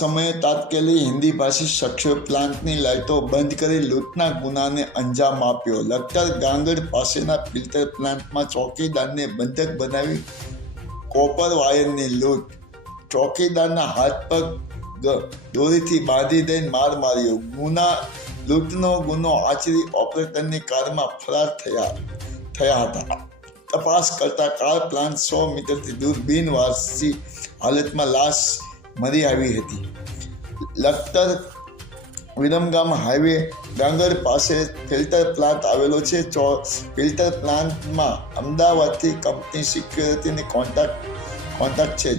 સમયે તાત્કાલિક હિન્દી ભાષી શખ્સોએ પ્લાન્ટની લાઇટો બંધ કરી લૂંટના ગુનાને અંજામ આપ્યો. લખતર ગાંગડ પાસેના ફિલ્ટર પ્લાન્ટમાં ચોકીદારને બંધક બનાવી કોપર વાયરની લૂંટ. ચોકીદારના હાથ પગ દોરીથી બાંધી દઈને માર માર્યો. લૂંટનો ગુનો આચરી ઓપરેટરની કારમાં ફરાર થયા હતા. તપાસ કરતા કાર પ્લાન્ટ 100 મીટરથી દૂર બિનવારસી હાલતમાં લાશ મળી આવી હતી. લખતર વિરમગામ હાઈવે ગાંગડ પાસે ફિલ્ટર પ્લાન્ટ આવેલો છે. ફિલ્ટર પ્લાન્ટમાં અમદાવાદથી કંપની સિક્યોરિટીની કોન્ટ્રાક્ટ છે,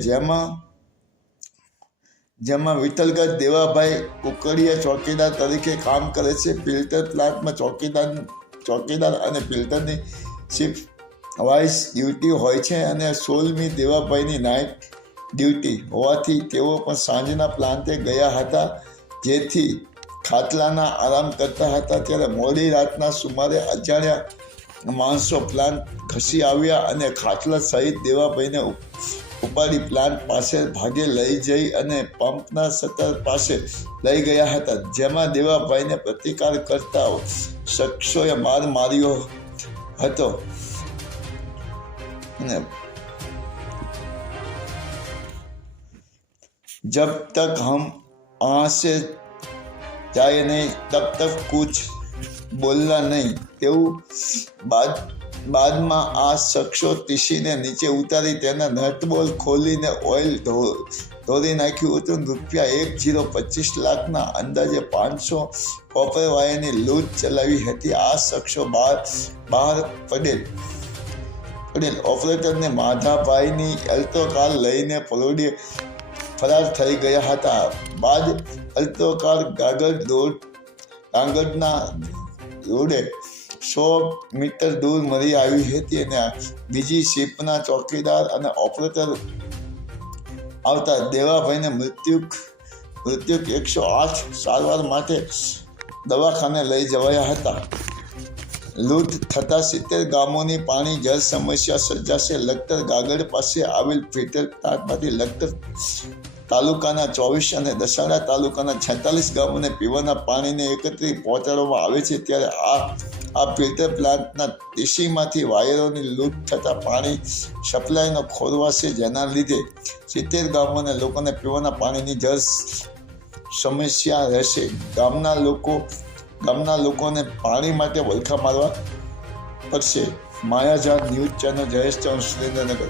જેમાં વિઠ્ઠલગઢ દેવાભાઈ કુકડિયા ચોકીદાર તરીકે કામ કરે છે. ફિલ્ટર પ્લાન્ટમાં ચોકીદાર અને ફિલ્ટરની શિફ્ટ વાઇઝ ડ્યુટી હોય છે અને 16મી દેવાભાઈની નાઇટ ડ્યુટી હોવાથી તેઓ પણ સાંજના પ્લાન્ટે ગયા હતા, જેથી ખાટલાના આરામ કરતા હતા. ત્યારે મોડી રાતના સુમારે અજાણ્યા માણસો પ્લાન્ટ ઘસી આવ્યા અને ખાટલા સહિત દેવાભાઈને ઉપાડી પ્લાન્ટ પાસે ભાગે લઈ જઈ અને પંપના શટર પાસે લઈ ગયા હતા, જેમાં દેવાભાઈને પ્રતિકાર કરતા શખ્સોએ માર માર્યો હતો. जब तक हम वहाँ से जाए नहीं तब तक कुछ बोलना नहीं तेવું બાદમાં આ શખ્સો ટીસીને નીચે ઉતારી તેના નટબોલ ખોલીને ઓઇલ ધોરી નાખ્યું હતું. ₹1025 લાખના અંદાજે 500 કોપર વાયરની લૂંટ ચલાવી હતી. આ શખ્સો બહાર પડેલ ઓપરેટરને માધાભાઈની અલ્ટો કાર લઈને ફરાર થઈ ગયા હતા. બાદ અલ્ટો કાર ગાંગડના રોડે 100 મીટર દૂર મળી આવી હતી અને બીજી શિપના ચોકીદાર અને ઓપરેટર આવતા દેવાભાઈને મૃત્યુક 108 સારવાર માટે દવાખાને લઈ જવાયા હતા. લૂંટ થતાં 70 ગામોની પાણી જળ સમસ્યા સર્જાશે. લખતર ગાગડ પાસે આવેલ ફિલ્ટર પ્લાન્ટમાંથી લખતર તાલુકાના 24 અને દસાડા તાલુકાના 46 ગામોને પીવાના પાણીને એકત્રિત પહોંચાડવામાં આવે છે. ત્યારે આ ફિલ્ટર પ્લાન્ટના ટીસીમાંથી વાયરોની લૂંટ થતાં પાણી સપ્લાયનો ખોરવાશે, જેના લીધે 70 ગામોના લોકોને પીવાના પાણીની જળ સમસ્યા રહેશે. ગામના લોકોને પાણી માટે વલખા મારવા પડશે. માયાજાળ ન્યૂઝ ચેનલ, જયેશ ચૌહાણ, સુરેન્દ્રનગર.